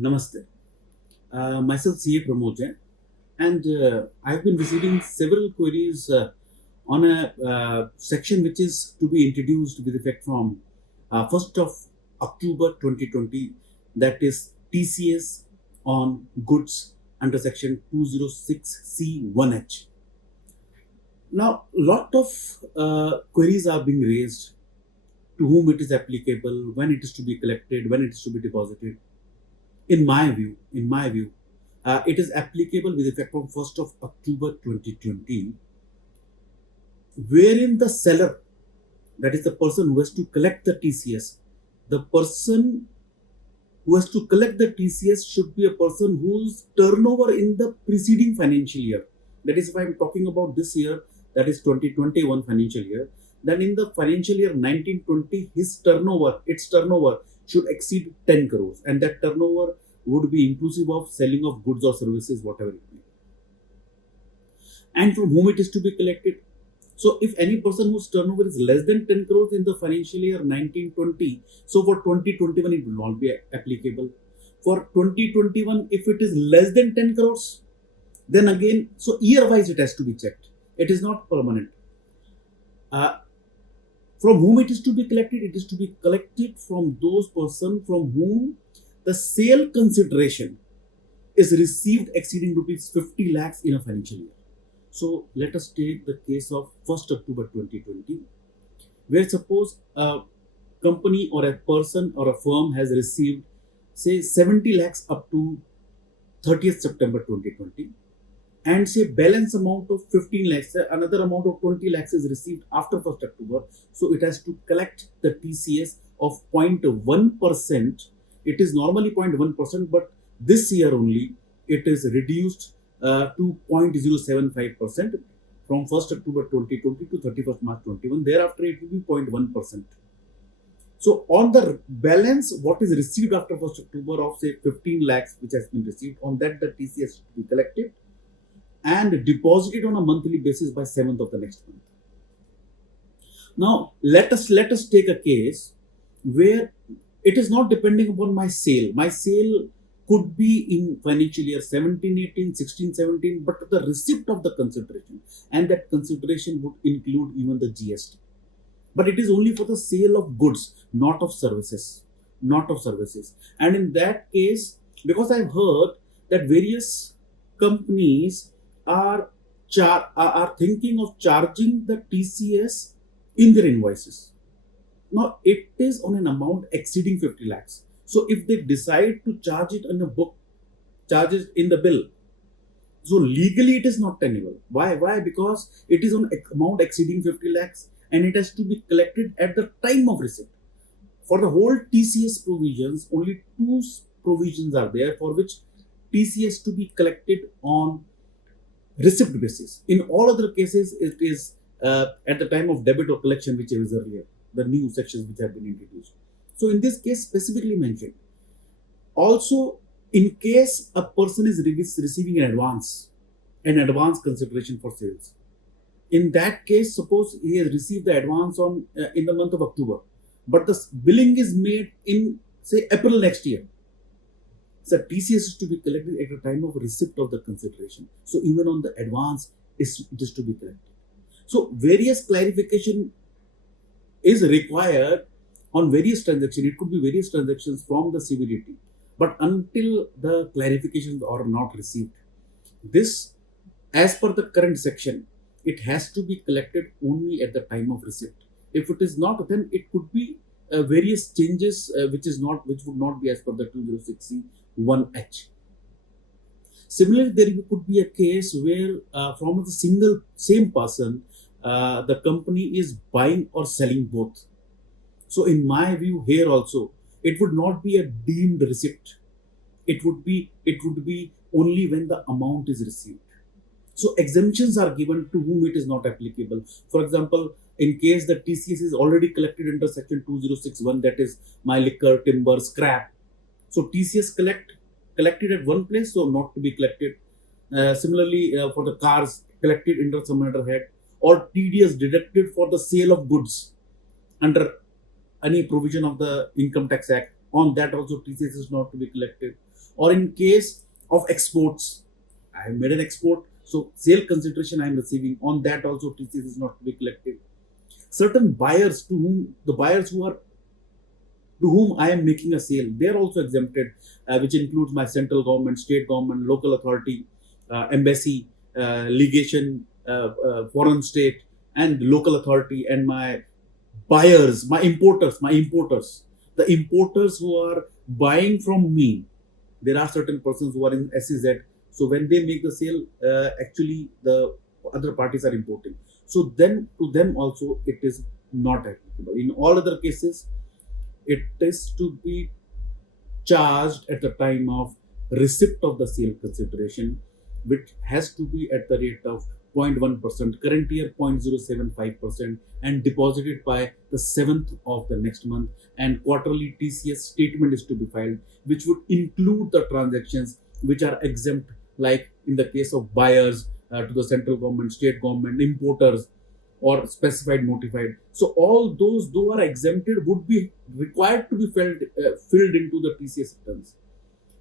Namaste. Myself CA Pramod Jain, and I've been receiving several queries on a section which is to be introduced with effect from 1st of October 2020, that is TCS on goods under section 206C1H. Now, lot of queries are being raised: to whom it is applicable, when it is to be collected, when it is to be deposited. In my view, it is applicable with effect from 1st of October 2020, wherein the seller, that is the person who has to collect the TCS, the person who has to collect the TCS should be a person whose turnover in the preceding financial year, that is, if I am talking about this year, that is 2021 financial year, then in the financial year 1920, its turnover should exceed 10 crores, and that turnover would be inclusive of selling of goods or services, whatever it may be. And from whom it is to be collected. So if any person whose turnover is less than 10 crores in the financial year 1920, so for 2021 it will not be applicable. For 2021, if it is less than 10 crores, then again, so year-wise it has to be checked. It is not permanent. From whom it is to be collected? It is to be collected from those persons from whom the sale consideration is received exceeding rupees 50 lakhs in a financial year. So let us take the case of 1st October 2020, where suppose a company or a person or a firm has received, say, 70 lakhs up to 30th September 2020, and say balance amount of 15 lakhs, another amount of 20 lakhs is received after 1st October. So it has to collect the TCS of 0.1%. It is normally 0.1%, but this year only it is reduced to 0.075% from 1st October 2020 to 31st March 21. Thereafter it will be 0.1%. So on the balance, what is received after 1st October of say 15 lakhs which has been received, on that the TCS should be collected and deposited on a monthly basis by 7th of the next month. Now let us take a case where it is not depending upon my sale. My sale could be in financial year 17-18, 16-17, but the receipt of the consideration, and that consideration would include even the GST. But it is only for the sale of goods, not of services. And in that case, because I've heard that various companies are thinking of charging the TCS in their invoices. Now it is on an amount exceeding 50 lakhs. So if they decide to charge it on a book, charge it in the bill, so legally it is not tenable. Why? Because it is on amount exceeding 50 lakhs and it has to be collected at the time of receipt. For the whole TCS provisions, only two provisions are there for which TCS to be collected on receipt basis. In all other cases, it is at the time of debit or collection, which was earlier, the new sections which have been introduced. So in this case, specifically mentioned. Also, in case a person is receiving an advance consideration for sales, in that case, suppose he has received the advance on in the month of October, but the billing is made in say April next year. So TCS is to be collected at the time of receipt of the consideration. So even on the advance, it is to be collected. So various clarification is required on various transactions. It could be various transactions from the CBDT, but until the clarifications are not received, this, as per the current section, it has to be collected only at the time of receipt. If it is not, then it could be various changes which would not be as per the 206C1H. Similarly, there could be a case where from the same person, the company is buying or selling both. So in my view, here also, it would not be a deemed receipt. It would be only when the amount is received. So exemptions are given to whom it is not applicable. For example, in case the TCS is already collected under section 2061, that is my liquor, timber, scrap. So TCS collected at one place, so not to be collected. Similarly, for the cars, collected under some other head, or TDS deducted for the sale of goods under any provision of the Income Tax Act. On that also TCS is not to be collected. Or in case of exports, I have made an export, so sale consideration I am receiving. On that also TCS is not to be collected. Certain buyers to whom the buyers who are to whom I am making a sale, they are also exempted, which includes my central government, state government, local authority, embassy, legation, foreign state, and local authority, and my buyers, my importers, the importers who are buying from me. There are certain persons who are in SEZ. So when they make the sale, actually the other parties are importing. So then to them also it is not applicable. In all other cases, it is to be charged at the time of receipt of the sale consideration, which has to be at the rate of 0.1%, current year 0.075%, and deposited by the 7th of the next month. And quarterly TCS statement is to be filed, which would include the transactions which are exempt, like in the case of buyers to the central government, state government, importers, or specified notified. So all those though are exempted would be required to be filled into the TCS returns.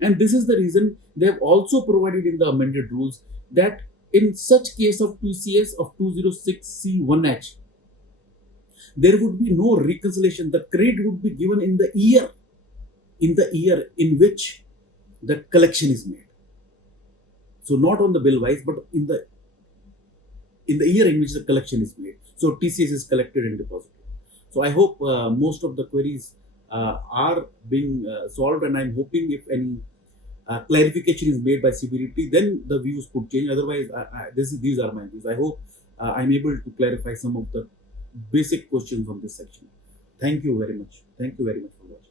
And this is the reason they have also provided in the amended rules that in such case of TCS of 206C1H, there would be no reconciliation. The credit would be given in the year in which the collection is made. So not on the bill wise, but in the year in which the collection is made. So TCS is collected and deposited. So I hope most of the queries are being solved, and I'm hoping if any clarification is made by CBDT, then the views could change. Otherwise, these are my views. I hope I'm able to clarify some of the basic questions on this section. Thank you very much. Thank you very much for watching.